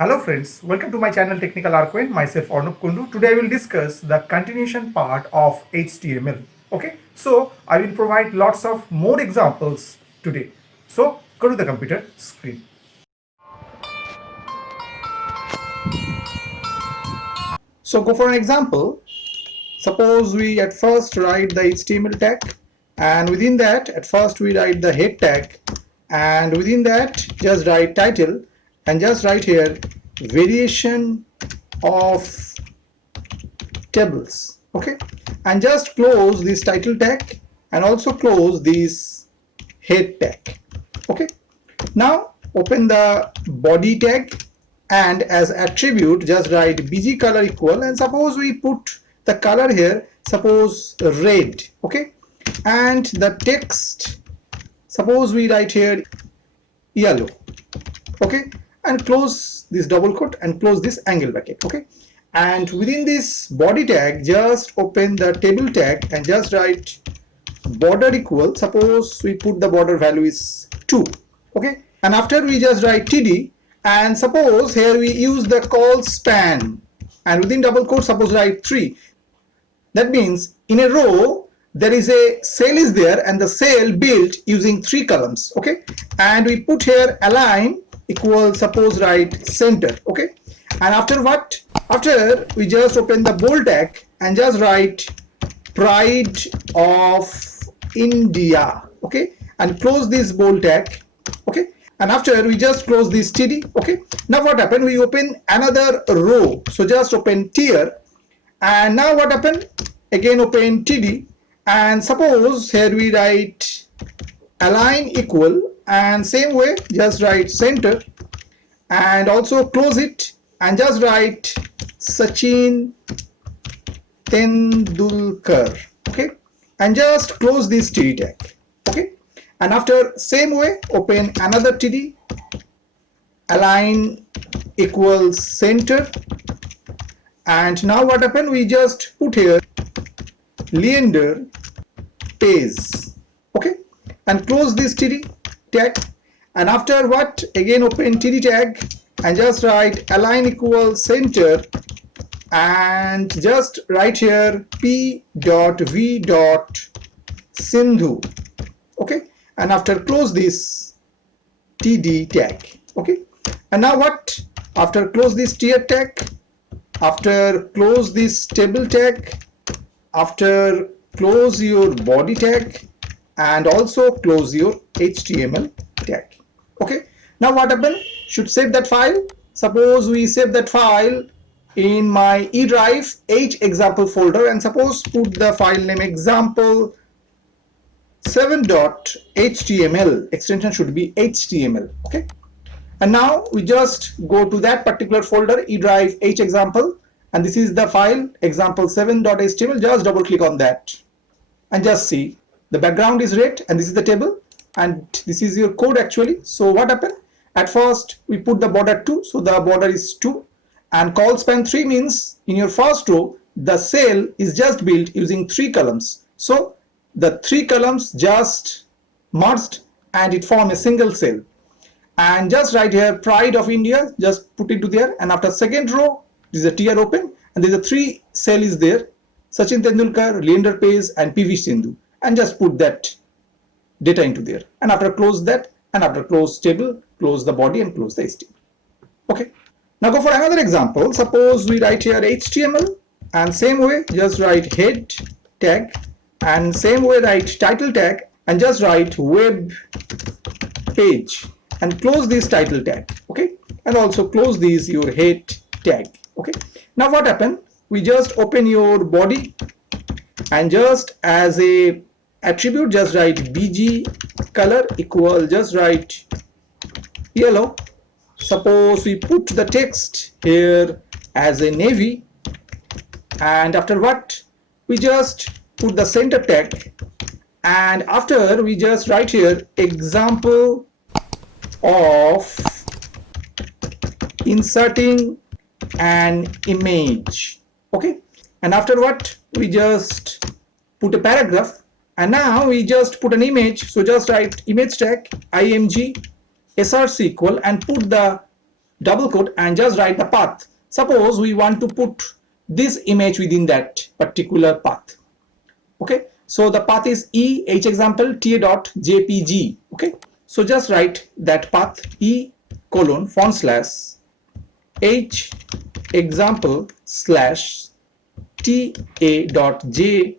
Hello friends, welcome to my channel Technical Arquin. Myself Arnab Kundu. Today I will discuss the continuation part of HTML. Okay, so I will provide lots of more examples today. So go to the computer screen. So go for an example. Suppose we at first write the HTML tag, and within that at first we write the head tag, and within that just write title and just write here variation of tables. Okay, and just close this title tag and also close this head tag. Okay, now open the body tag and as attribute just write bg color equal, and suppose we put the color here, suppose red. Okay, and the text, suppose we write here yellow. Okay, and close this double quote and close this angle bracket. Okay, and within this body tag just open the table tag and just write border equal, suppose we put the border value is 2. Okay, and after we just write td, and suppose here we use the call span, and within double quote suppose write 3. That means in a row there is a cell is there and the cell built using 3 columns. Okay, and we put here align equal, suppose write center. Okay, and after what, after we just open the bold tag and just write pride of India. Okay, and close this bold tag. Okay, and after we just close this td. Okay, now what happened, we open another row, so just open tier, and now what happened, again open td, and suppose here we write align equal, and same way just write center and also close it and just write Sachin Tendulkar. Okay, and just close this td tag. Okay, and after same way open another td, align equals center, and now what happened, we just put here Leander Pace. Okay, and close this td tag, and after what, again open td tag and just write align equals center and just write here p.v. Sindhu. Okay, and after close this td tag. Okay, and now what, after close this tier tag, after close this table tag, after close your body tag, and also close your HTML tag. Okay, now what happened, should save that file. Suppose we save that file in my E drive H example folder, and suppose put the file name example 7.html, extension should be HTML. Okay, and now we just go to that particular folder E drive H example, and this is the file example 7.html. just double click on that and just see the background is red, and this is the table and this is your code actually. So what happened, at first we put the border 2, so the border is 2, and call span 3 means in your first row the cell is just built using 3 columns, so the 3 columns just merged and it formed a single cell. And just write here pride of India, just put it to there, and after second row this is a tier open and there is a 3 cell is there, Sachin Tendulkar, Leander Pace and PV Sindhu, and just put that data into there, and after close that, and after close table, close the body and close the HTML. Okay, now go for another example. Suppose we write here HTML, and same way just write head tag, and same way write title tag and just write web page and close this title tag. Okay, and also close this your head tag. Okay, now what happened, we just open your body and just as a attribute just write bg color equal, just write yellow. Suppose we put the text here as a navy, and after what, we just put the center tag, and after we just write here example of inserting an image. Okay, and after what, we just put a paragraph, and now we just put an image, so just write image tag img src equal and put the double quote and just write the path. Suppose we want to put this image within that particular path. Okay, so the path is h example ta.jpg. Okay, so just write that path e colon font slash h example slash ta.jpg.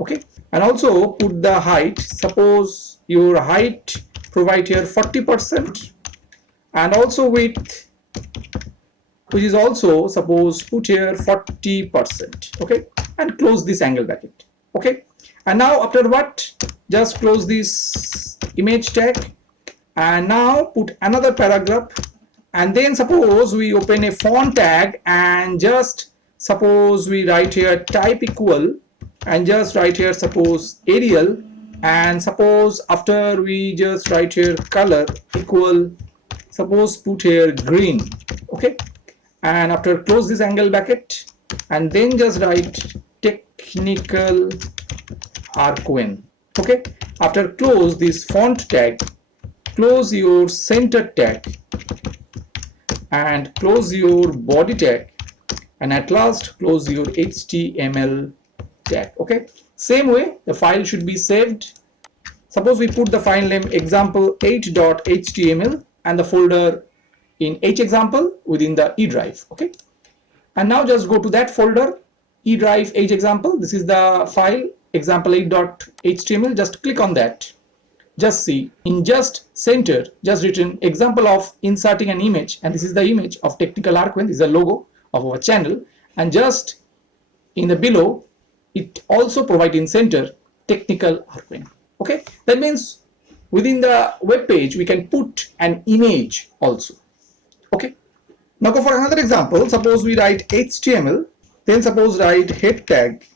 Okay, and also put the height. Suppose your height provide here 40%, and also width, which is also suppose put here 40%. Okay, and close this angle bracket. Okay, and now after what, just close this image tag, and now put another paragraph, and then suppose we open a font tag and just suppose we write here type equal and just write here suppose Arial, and suppose after we just write here color equal suppose put here green. Okay, and after close this angle bracket and then just write technical arquen. Okay, after close this font tag, close your center tag and close your body tag, and at last close your HTML tag. Okay, same way the file should be saved. Suppose we put the file name example8.html and the folder in hexample within the E drive. Okay, and now just go to that folder E drive hexample. This is the file example8.html. just click on that. Just see in just center just written example of inserting an image, and this is the image of Technical Arquen. This is the logo of our channel, and just in the below it also provide in center Technical Arquen. Okay, that means within the web page we can put an image also. Okay, now go for another example. Suppose we write HTML, then suppose write head tag,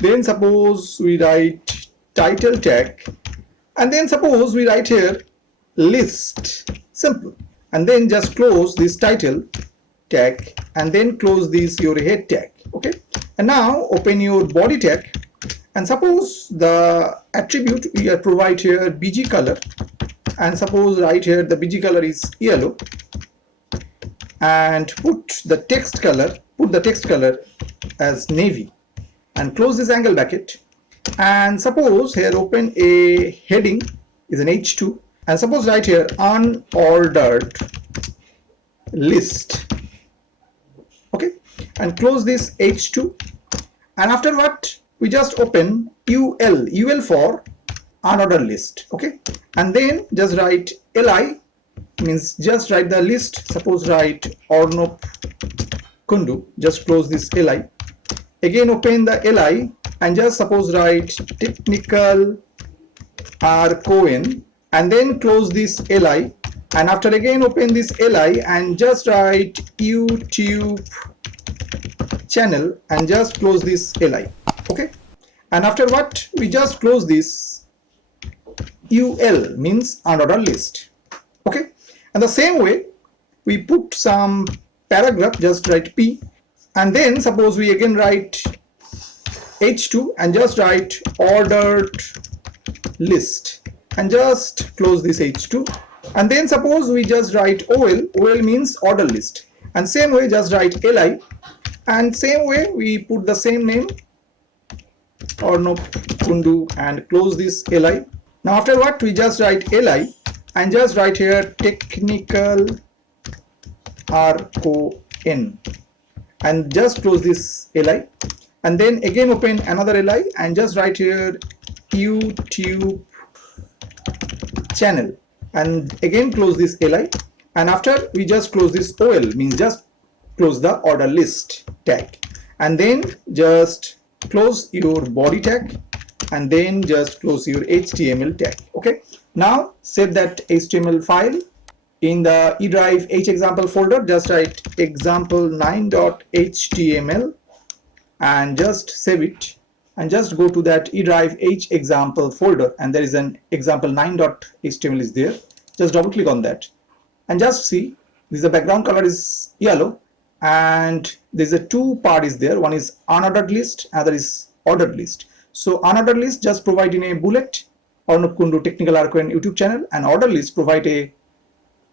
then suppose we write title tag, and then suppose we write here list, simple, and then just close this title tag and then close this your head tag. Okay, and now open your body tag, and suppose the attribute we provide here bg color, and suppose right here the bg color is yellow, and put the text color as navy, and close this angle bracket, and suppose here open a heading is an h2, and suppose right here unordered list. Okay, and close this h2, and after what we just open ul for unordered list. Okay, and then just write li, means just write the list. Suppose write Arnab Kundu, just close this li, again open the li, and just suppose write Technical Arquen, and then close this li, and after again open this li and just write YouTube channel and just close this li. Okay, and after what we just close this ul, means unordered list. Okay, and the same way we put some paragraph, just write p, and then suppose we again write h2 and just write ordered list and just close this h2, and then suppose we just write ol means order list, and same way just write li, and same way we put the same name Arnab Kundu and close this li. Now after what we just write li and just write here Technical Arquen and just close this li, and then again open another li and just write here YouTube channel and again close this li, and after we just close this ol, means just close the order list tag, and then just close your body tag, and then just close your HTML tag. Okay, now save that HTML file in the E drive hexample folder. Just write example9.html and just save it, and just go to that E drive hexample folder, and there is an example9.html is there. Just double click on that and just see this, the background color is yellow, and there's a two part is there. One is unordered list, other is ordered list. So unordered list just provide in a bullet Arnab Kundu Technical Arquen YouTube channel, and ordered list provide a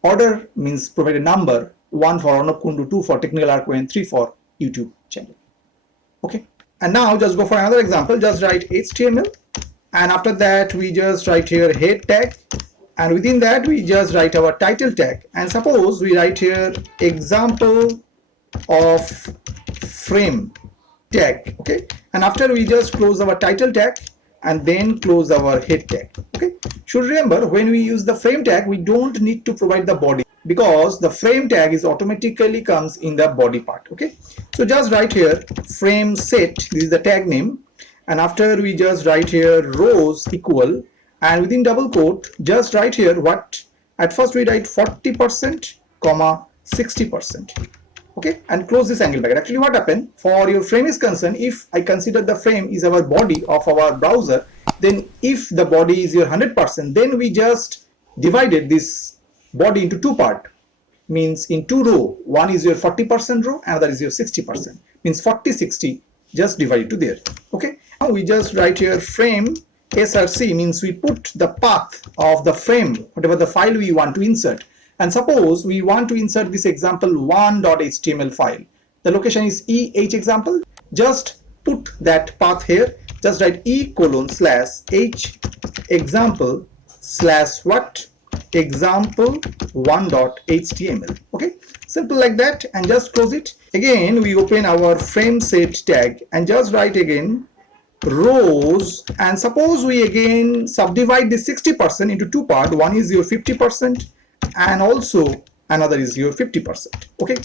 order means provide a number, 1 for Arnab Kundu, 2 for Technical Arcane, 3 for YouTube channel. Okay, and now just go for another example. Just write HTML, and after that we just write here head tag, and within that we just write our title tag, and suppose we write here example of frame tag. Okay, and after we just close our title tag and then close our head tag. Okay, should remember, when we use the frame tag we don't need to provide the body, because the frame tag is automatically comes in the body part. Okay, so just write here frame set, this is the tag name, and after we just write here rows equal, and within double quote just write here what, at first we write 40% comma 60%. Okay, and close this angle bracket. Actually what happened, for your frame is concerned, if I consider the frame is our body of our browser, then if the body is your 100%, then we just divided this body into two part, means in two row, one is your 40% row, another is your 60%, means 40 60 just divided to there. Okay, now we just write here frame src, means we put the path of the frame, whatever the file we want to insert. And suppose we want to insert this example1.html file, the location is example, just put that path here, just write e:/h example slash what, example1.html. Okay, simple like that, and just close it. Again we open our frame set tag and just write again rows, and suppose we again subdivide the 60% into two parts, one is your 50% and also another is your 50%. Okay,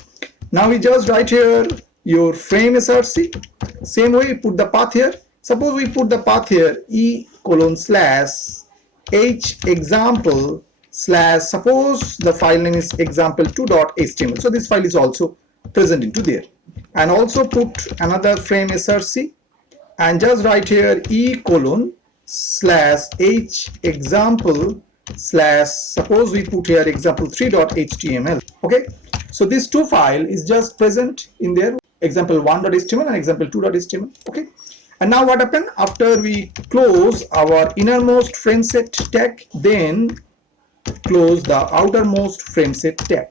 now we just write here your frame src, same way put the path here. Suppose we put the path here e:/h example slash, suppose the file name is example2.html, so this file is also present into there, and also put another frame src and just write here e:/h example slash, suppose we put here example3.html. Okay, so these two file is just present in there, example1.html and example2.html. okay, and now what happened, after we close our innermost frame set tag, then close the outermost frame set tag,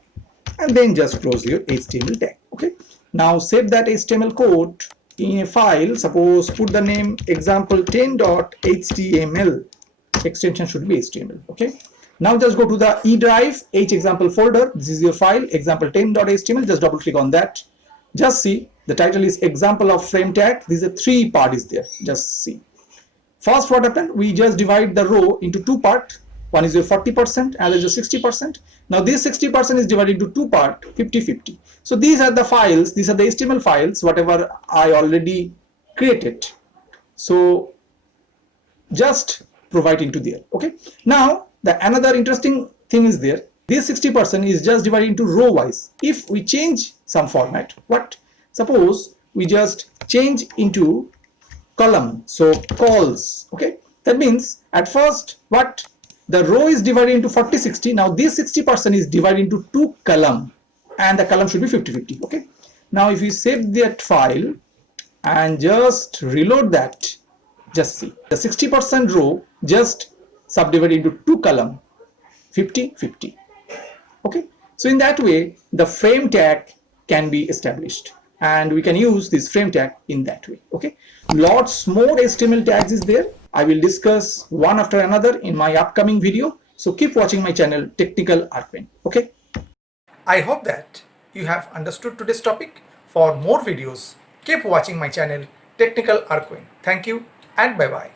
and then just close your HTML tag. Okay, now save that HTML code in a file, suppose put the name example10.html, extension should be HTML. Okay, now just go to the E drive H example folder, this is your file example10.html, just double click on that, just see the title is example of frame tag, these are three part is there, just see. First what happened, we just divide the row into two part, one is your 40% and is your 60%. Now this 60% is divided into two part, 50-50. So these are the files, these are the HTML files whatever I already created, so just provide into there. Okay, now the another interesting thing is there, this 60% is just divided into row wise. If we change some format, what, suppose we just change into column, so calls. Okay, that means at first what, the row is divided into 40-60, now this 60% is divided into two column, and the column should be 50-50. Okay, now if you save that file and just reload that, just see the 60% row just subdivided into two column, 50-50. Okay, so in that way the frame tag can be established, and we can use this frame tag in that way. Okay, lots more HTML tags is there, I will discuss one after another in my upcoming video, so keep watching my channel Technical Arcane. Okay, I hope that you have understood today's topic. For more videos keep watching my channel Technical Arcane. Thank you and bye bye.